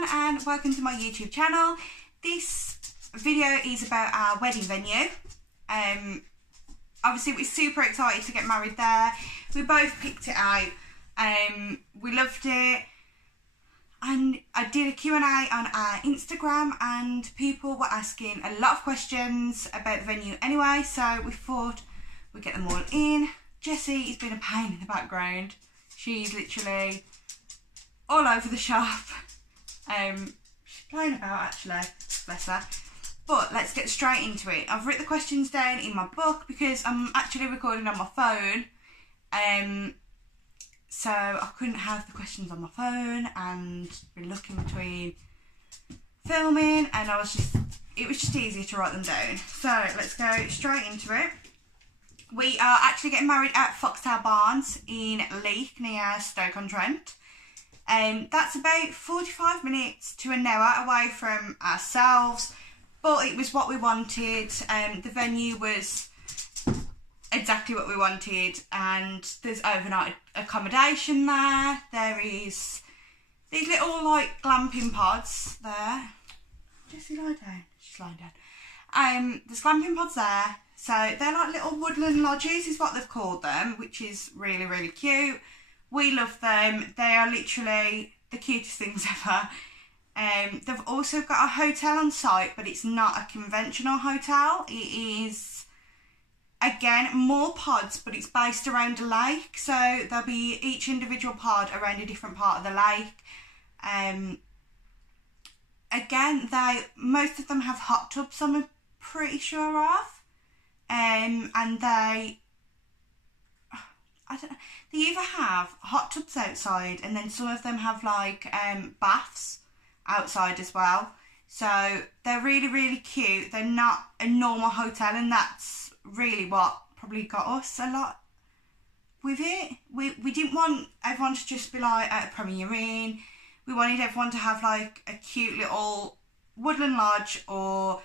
everyone and welcome to my YouTube channel. This video is about our wedding venue. Obviously we're super excited to get married there. We both picked it out. We loved it. And I did a Q&A on our Instagram and people were asking a lot of questions about the venue anyway, so we thought we'd get them all in. Jessie has been a pain in the background. She's literally all over the shop. She's playing about actually, bless her. But let's get straight into it. I've written the questions down in my book because I'm actually recording on my phone. So I couldn't have the questions on my phone and be looking between filming, and it was just easier to write them down. So let's go straight into it. We are actually getting married at FOXTAIL Barns in Leek near Stoke-on-Trent. That's about 45 minutes to an hour away from ourselves, but it was what we wanted. The venue was exactly what we wanted, and there's overnight accommodation there. There is these little like glamping pods there. Jessie, lie down. She's lying down. There's glamping pods there. So they're like little woodland lodges is what they've called them, which is really, really cute. We love them. They are literally the cutest things ever. They've also got a hotel on site, but it's not a conventional hotel. It is, again, more pods, but it's based around a lake. So there'll be each individual pod around a different part of the lake. Again, most of them have hot tubs, I'm pretty sure of. And I don't know, they either have hot tubs outside and then some of them have like baths outside as well. So they're really, really cute. They're not a normal hotel, and that's really what probably got us a lot with it. We didn't want everyone to just be like at a Premier Inn. We wanted everyone to have like a cute little woodland lodge or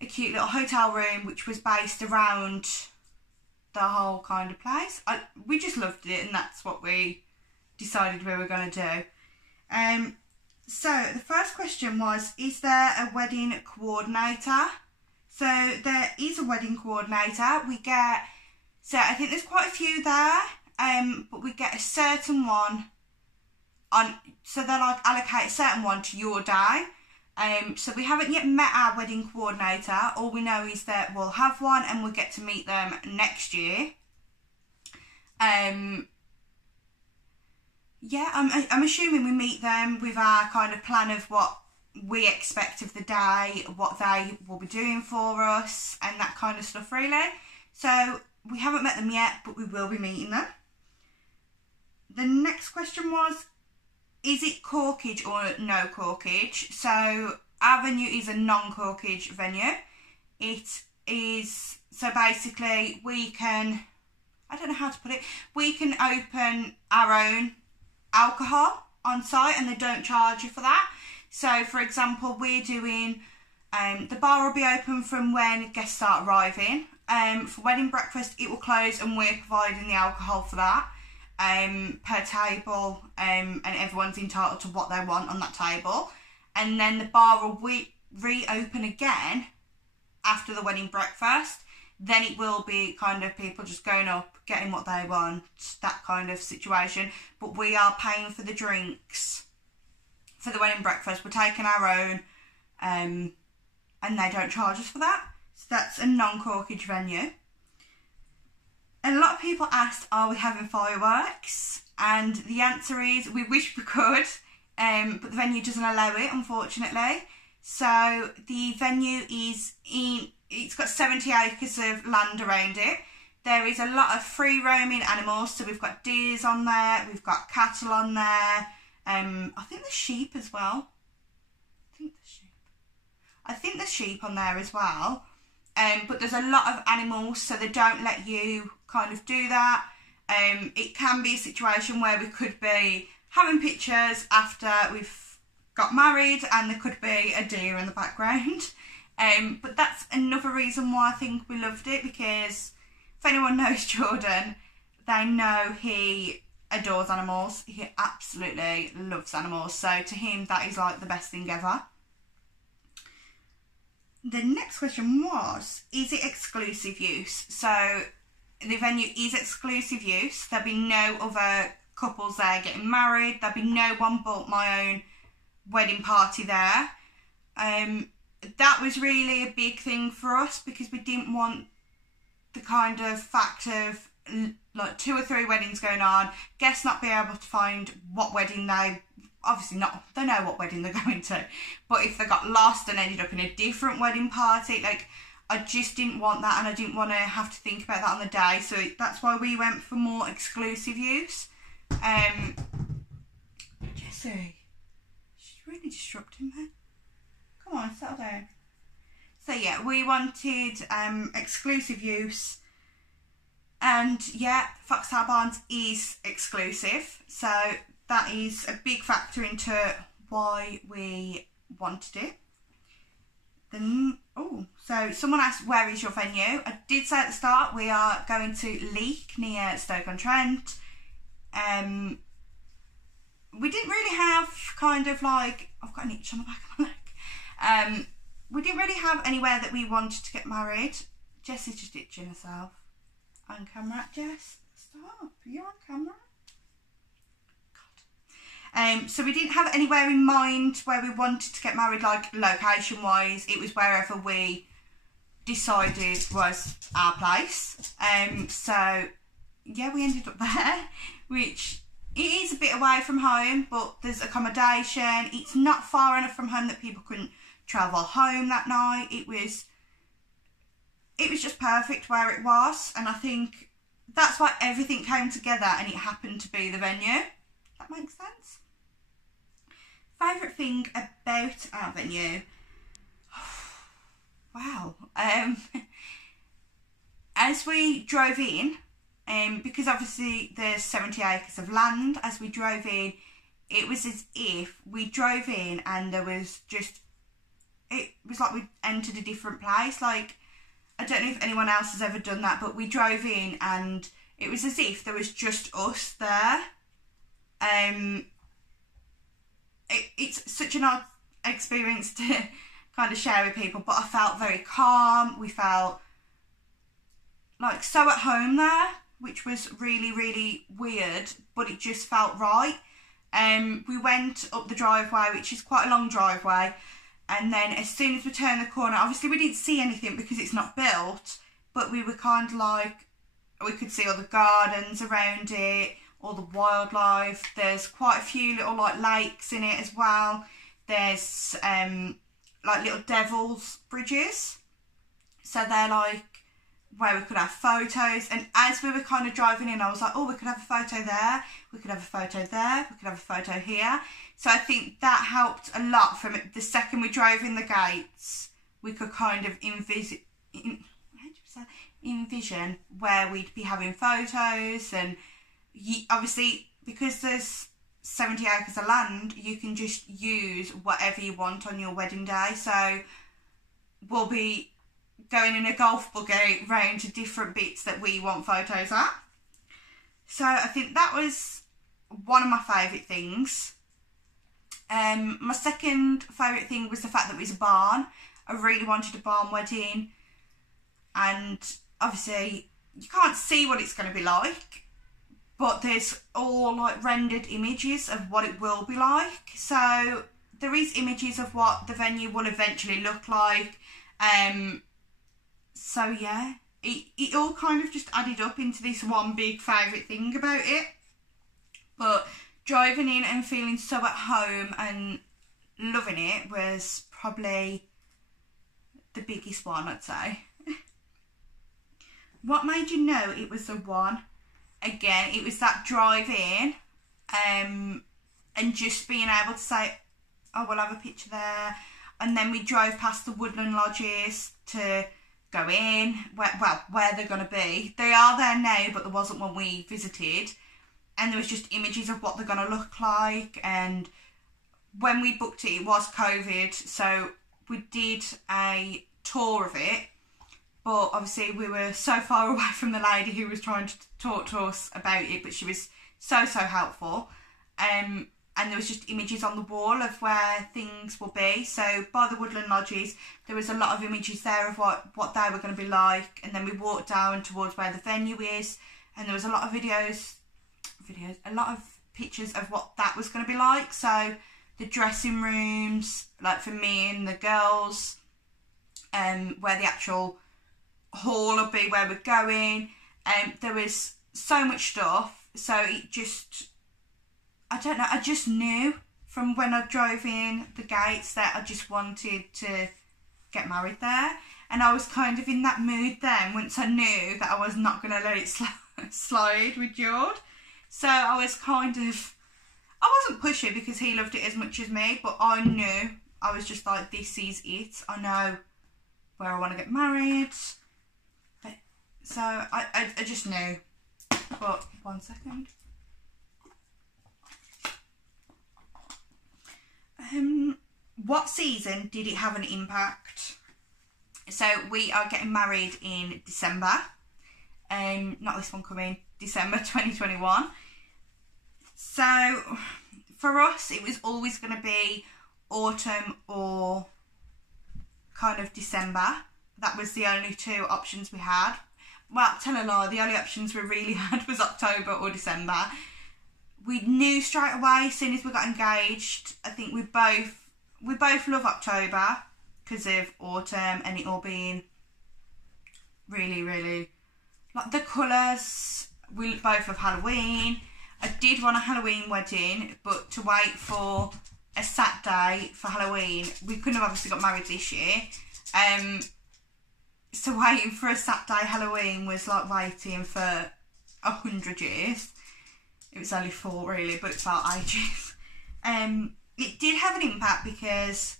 a cute little hotel room which was based around the whole kind of place. We just loved it, and that's what we decided we were going to do. So the first question was, is there a wedding coordinator? So there is a wedding coordinator. So I think there's quite a few there, but we get a certain one on, so they're like allocate a certain one to your day. So we haven't yet met our wedding coordinator. All we know is that we'll have one and we'll get to meet them next year. Yeah, I'm assuming we meet them with our kind of plan of what we expect of the day, what they will be doing for us, and that kind of stuff really. So we haven't met them yet, but we will be meeting them. The next question was, is it corkage or no corkage? So our venue is a non-corkage venue. It is, so basically we can, I don't know how to put it, we can open our own alcohol on site and they don't charge you for that. So for example, we're doing, the bar will be open from when guests start arriving. For wedding breakfast it will close and we're providing the alcohol for that. Per table, and everyone's entitled to what they want on that table, and then the bar will reopen again after the wedding breakfast. Then it will be kind of people just going up, getting what they want, that kind of situation. But we are paying for the drinks for the wedding breakfast. We're taking our own, and they don't charge us for that. So that's a non-corkage venue. And a lot of people asked, are we having fireworks? And the answer is, we wish we could, but the venue doesn't allow it, unfortunately. So the venue is it's got 70 acres of land around it. There is a lot of free roaming animals, so we've got deers on there, we've got cattle on there, I think there's sheep as well. I think there's sheep on there as well. But there's a lot of animals, so they don't let you kind of do that. It can be a situation where we could be having pictures after we've got married and there could be a deer in the background. But that's another reason why I think we loved it, because if anyone knows Jordan, they know he adores animals. He absolutely loves animals. So to him, that is like the best thing ever. The next question was, is it exclusive use? So the venue is exclusive use. There'll be no other couples there getting married. There'll be no one but my own wedding party there. That was really a big thing for us because we didn't want the kind of fact of like 2 or 3 weddings going on, guests not be able to find what wedding they know what wedding they're going to, but if they got lost and ended up in a different wedding party, like, I just didn't want that, and I didn't want to have to think about that on the day. So that's why we went for more exclusive use. Jessie, she's really disrupting me. Come on, settle down. So yeah, we wanted exclusive use, and yeah, FOXTAIL Barns is exclusive, so that is a big factor into why we wanted it. Then, so someone asked, where is your venue? I did say at the start, we are going to Leek near Stoke-on-Trent. We didn't really have kind of like, I've got an itch on the back of my leg. We didn't really have anywhere that we wanted to get married. Jess is just itching herself. On camera, Jess, stop, are you on camera? God. So we didn't have anywhere in mind where we wanted to get married, like location wise. It was wherever we decided was our place. So yeah, we ended up there, which it is a bit away from home, but there's accommodation. It's not far enough from home that people couldn't travel home that night. It was just perfect where it was, and I think that's why everything came together and it happened to be the venue. That makes sense. Favourite thing about our venue? Wow. As we drove in, because obviously there's 70 acres of land, as we drove in, it was as if we drove in and there was just, it was like we entered a different place. Like, I don't know if anyone else has ever done that, but we drove in and it was as if there was just us there. It's such an odd experience to kind of share with people, but I felt very calm. We felt like so at home there, which was really, really weird, but it just felt right. We went up the driveway, which is quite a long driveway, and then as soon as we turned the corner, obviously we didn't see anything because it's not built, but we were kind of like, we could see all the gardens around it, all the wildlife. There's quite a few little like lakes in it as well. There's like little devil's bridges, so they're like where we could have photos. And as we were kind of driving in, I was like, oh, we could have a photo there, we could have a photo there, we could have a photo here. So I think that helped a lot. From the second we drove in the gates, we could kind of envision where we'd be having photos. And obviously, because there's 70 acres of land, you can just use whatever you want on your wedding day. So we'll be going in a golf buggy round to different bits that we want photos at. So I think that was one of my favourite things. My second favourite thing was the fact that it was a barn. I really wanted a barn wedding, and obviously you can't see what it's going to be like, but there's all like rendered images of what it will be like. So there is images of what the venue will eventually look like. So yeah, it all kind of just added up into this one big favourite thing about it. But driving in and feeling so at home and loving it was probably the biggest one, I'd say. What made you know it was the one? Again, it was that drive in, and just being able to say, oh, we'll have a picture there. And then we drove past the woodland lodges to go in, where they're going to be. They are there now, but there wasn't when we visited. And there was just images of what they're going to look like. And when we booked it, it was COVID, so we did a tour of it. but obviously we were so far away from the lady who was trying to talk to us about it, but she was so helpful. And there was just images on the wall of where things will be. So by the woodland lodges, there was a lot of images there of what they were going to be like. And then we walked down towards where the venue is, and there was a lot of a lot of pictures of what that was going to be like. So the dressing rooms, like for me and the girls, where the actual hall will be, where we're going. There was so much stuff. So it just, I don't know, I just knew from when I drove in the gates that I just wanted to get married there. And I was kind of in that mood then, once I knew that I was not going to let it slide with George. So I was kind of, I wasn't pushy because he loved it as much as me, but I knew, I was just like, this is it. I know where I want to get married. So I just knew. But 1 second. What season did it have an impact? So we are getting married in December. Not this one coming, December 2021. So for us, it was always going to be autumn or kind of December. That was the only two options we had. Well, tell a lie, the only options we really had was October or December. We knew straight away as soon as we got engaged. I think we both love October because of autumn and it all being really like the colours. We both love Halloween. I did want a Halloween wedding, but to wait for a Saturday for Halloween, we couldn't have obviously got married this year. So waiting for a Saturday Halloween was like waiting for 100 years. It was only 4 really, but it felt ages. It did have an impact because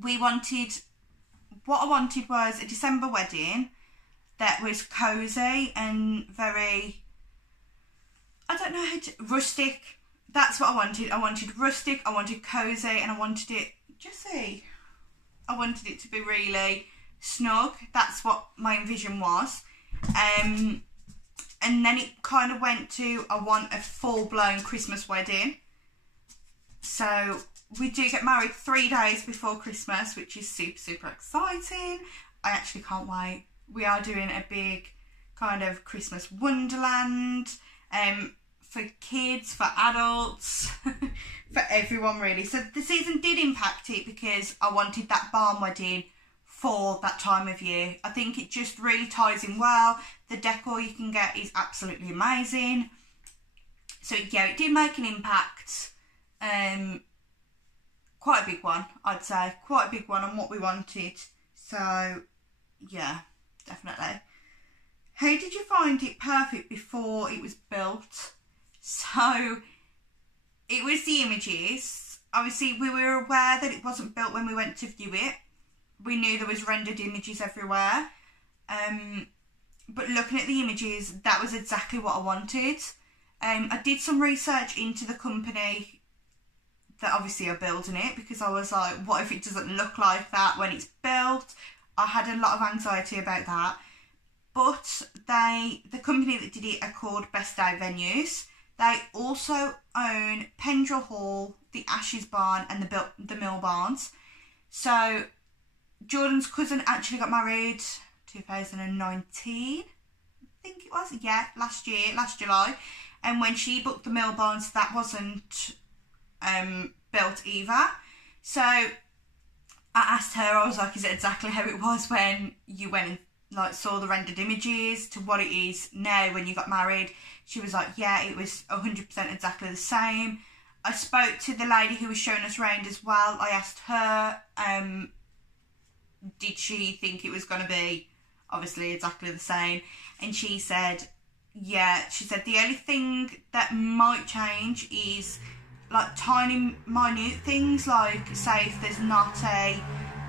what I wanted was a December wedding that was cosy and very, I don't know how to, rustic. That's what I wanted. I wanted rustic, I wanted cosy, and I wanted it, Jessie, I wanted it to be really snug. That's what my envision was. And then it kind of went to, I want a full-blown Christmas wedding. So we do get married 3 days before Christmas, which is super exciting. I actually can't wait. We are doing a big kind of Christmas wonderland for kids, for adults, for everyone really. So the season did impact it because I wanted that barn wedding for that time of year. I think it just really ties in well. The decor you can get is absolutely amazing. So yeah, it did make an impact. Quite a big one, I'd say. Quite a big one on what we wanted. So yeah, definitely. How did you find it perfect before it was built? So it was the images. Obviously we were aware that it wasn't built when we went to view it. We knew there was rendered images everywhere. But looking at the images, that was exactly what I wanted. I did some research into the company that obviously are building it, because I was like, what if it doesn't look like that when it's built? I had a lot of anxiety about that. But the company that did it are called FOXTAIL Venues. They also own Pendrell Hall, the Ashes Barn and the Mill Barns. So Jordan's cousin actually got married 2019, I think it was, yeah, last July. And when she booked the Mill Barns, that wasn't built either. So I asked her, I was like, is it exactly how it was when you went and like saw the rendered images to what it is now when you got married? She was like, yeah, it was 100% exactly the same. I spoke to the lady who was showing us around as well. I asked her, did she think it was going to be obviously exactly the same? And she said, yeah, she said the only thing that might change is like tiny minute things, like say if there's not a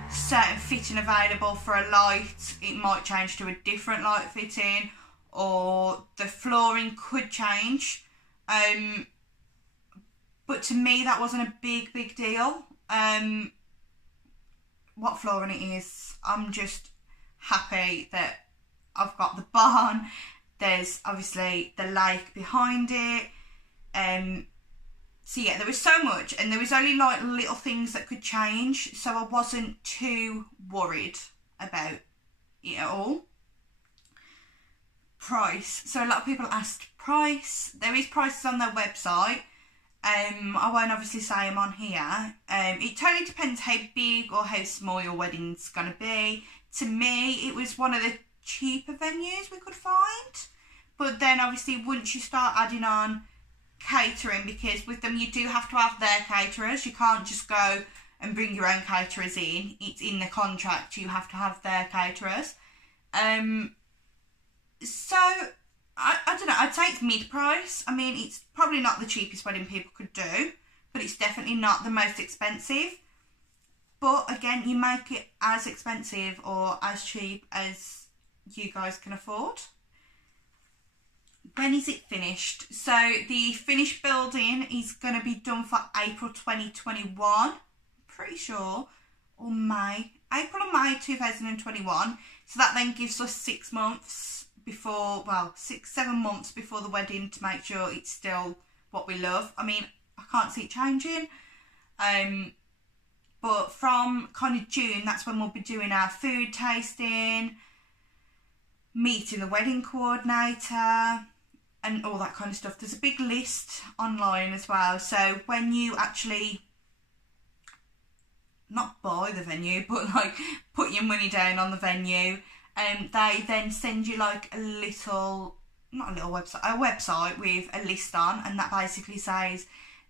certain fitting available for a light, it might change to a different light fitting, or the flooring could change. But to me that wasn't a big deal. What flooring it is, I'm just happy that I've got the barn. There's obviously the lake behind it. So yeah, there was so much, and there was only like little things that could change, so I wasn't too worried about it at all. Price. So a lot of people asked price. There is prices on their website. I won't obviously say them on here. It totally depends how big or how small your wedding's going to be. To me, it was one of the cheaper venues we could find. But then obviously once you start adding on catering, because with them you do have to have their caterers. You can't just go and bring your own caterers in. It's in the contract. You have to have their caterers. So, I don't know, I'd say it's mid-price. I mean, it's probably not the cheapest wedding people could do, but it's definitely not the most expensive. But again, you make it as expensive or as cheap as you guys can afford. When is it finished? So, the finished building is going to be done for April 2021, pretty sure, or May. April or May 2021. So that then gives us 6 months before, well, 6-7 months before the wedding to make sure it's still what we love. I mean, I can't see it changing. But from kind of June, that's when we'll be doing our food tasting, meeting the wedding coordinator, and all that kind of stuff. There's a big list online as well. So when you actually, not buy the venue, but like put your money down on the venue, they then send you like a website with a list on, and that basically says,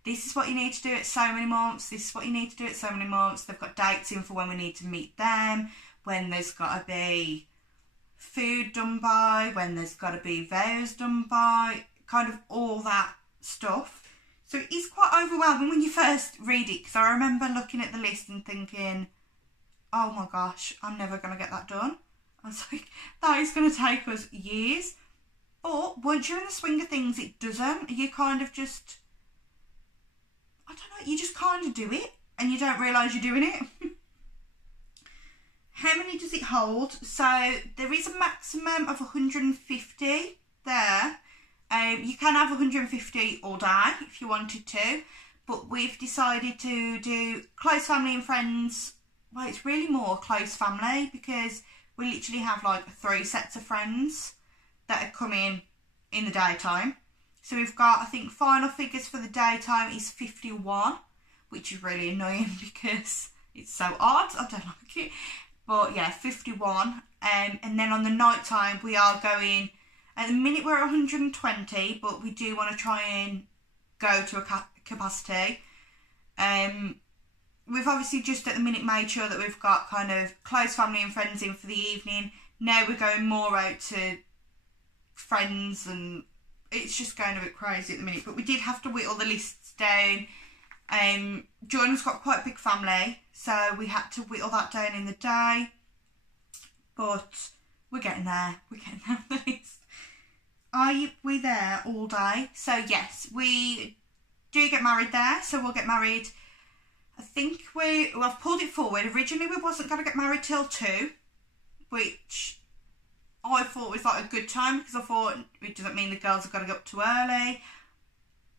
this is what you need to do at so many months, this is what you need to do at so many months. They've got dates in for when we need to meet them, when there's got to be food done by, when there's got to be vows done by, kind of all that stuff. So it is quite overwhelming when you first read it, because I remember looking at the list and thinking, oh my gosh, I'm never going to get that done. I was like, that is going to take us years. But once you're in the swing of things, it doesn't. You kind of just, I don't know, you just kind of do it and you don't realise you're doing it. How many does it hold? So there is a maximum of 150 there. You can have 150 all day if you wanted to, but we've decided to do close family and friends. Well, it's really more close family, because we literally have like 3 sets of friends that are coming in the daytime. So we've got, I think, final figures for the daytime is 51, which is really annoying because it's so odd. I don't like it. But yeah, 51. And then on the night time, we are going, at the minute we're at 120, but we do want to try and go to a capacity. We've obviously just at the minute made sure that we've got kind of close family and friends in for the evening. Now we're going more out to friends, and it's just going a bit crazy at the minute. But we did have to whittle the lists down. Jordan's got quite a big family, so we had to whittle that down in the day. But we're getting there. We're getting there with the list. Are we there all day? So yes, we do get married there. So we'll get married, I think I've pulled it forward. Originally we wasn't going to get married till 2, which I thought was like a good time, because I thought it doesn't mean the girls have got to get up too early.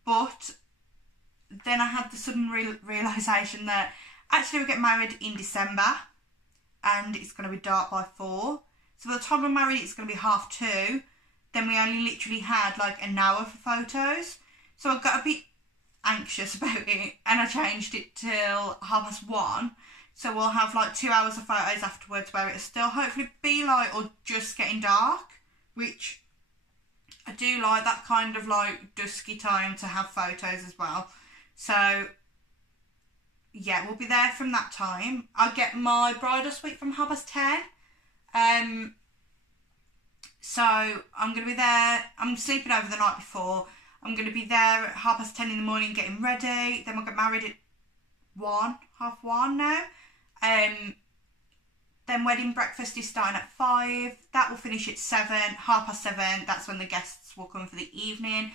But then I had the sudden realisation that actually we get married in December and it's going to be dark by 4. So by the time we're married, it's going to be 2:30. Then we only literally had like an hour for photos. So I got a bit anxious about it, and I changed it till 1:30. So we'll have like 2 hours of photos afterwards, where it'll still hopefully be light or just getting dark, which I do like that kind of like dusky time to have photos as well. So yeah, we'll be there from that time. I'll get my bridal suite from 10:30. So I'm going to be there. I'm sleeping over the night before. I'm going to be there at 10:30 in the morning getting ready. Then we'll get married at 1:30 now. Then wedding breakfast is starting at 5. That will finish at 7, 7:30. That's when the guests will come for the evening.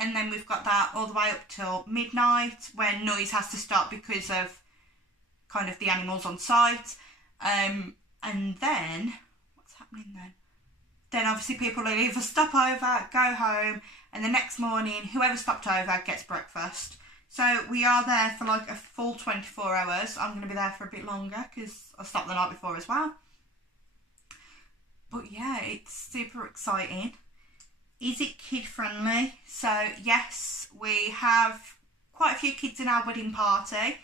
And then we've got that all the way up till midnight, when noise has to stop because of kind of the animals on site. And then happening then? Then obviously people will either stop over, go home, and the next morning, whoever stopped over gets breakfast. So we are there for like a full 24 hours. I'm going to be there for a bit longer because I stopped the night before as well. But yeah, it's super exciting. Is it kid friendly? So yes, we have quite a few kids in our wedding party.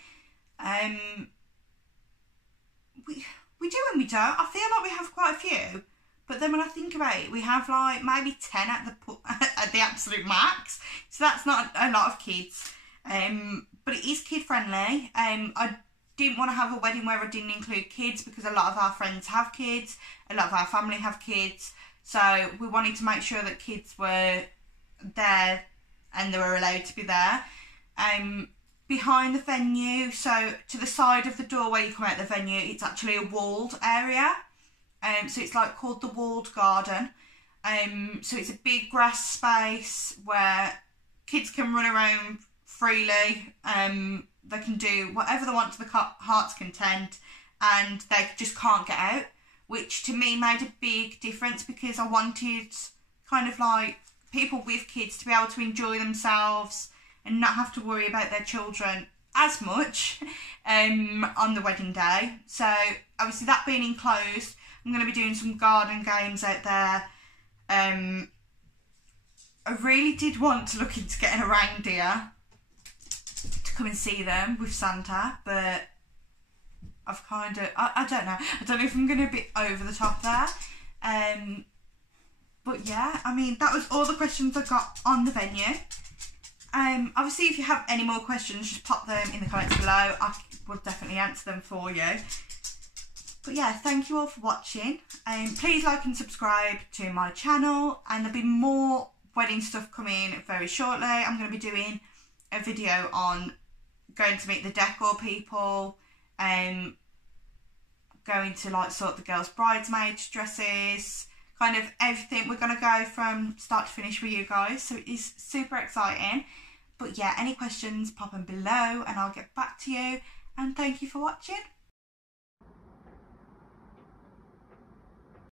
We do and we don't. I feel like we have quite a few. But then when I think about it, we have like maybe 10 at the absolute max. So that's not a lot of kids. But it is kid friendly. I didn't want to have a wedding where I didn't include kids because a lot of our friends have kids. A lot of our family have kids. So we wanted to make sure that kids were there and they were allowed to be there. Behind the venue, so to the side of the door where you come out the venue, it's actually a walled area. So it's like called the walled garden. So it's a big grass space where kids can run around freely. They can do whatever they want to the heart's content, and they just can't get out, which to me made a big difference because I wanted kind of like people with kids to be able to enjoy themselves and not have to worry about their children as much on the wedding day. So obviously that being enclosed, I'm going to be doing some garden games out there. I really did want to look into getting a reindeer to come and see them with Santa, but I've kind of, I don't know. I don't know if I'm going to be over the top there. But yeah, I mean, that was all the questions I got on the venue. Obviously, if you have any more questions, just pop them in the comments below. I will definitely answer them for you. But yeah, thank you all for watching. Please like and subscribe to my channel, and there'll be more wedding stuff coming very shortly. I'm going to be doing a video on going to meet the decor people, going to like sort the girls' bridesmaids dresses, kind of everything. We're going to go from start to finish with you guys, so it is super exciting. But yeah, any questions, pop them below and I'll get back to you, and thank you for watching.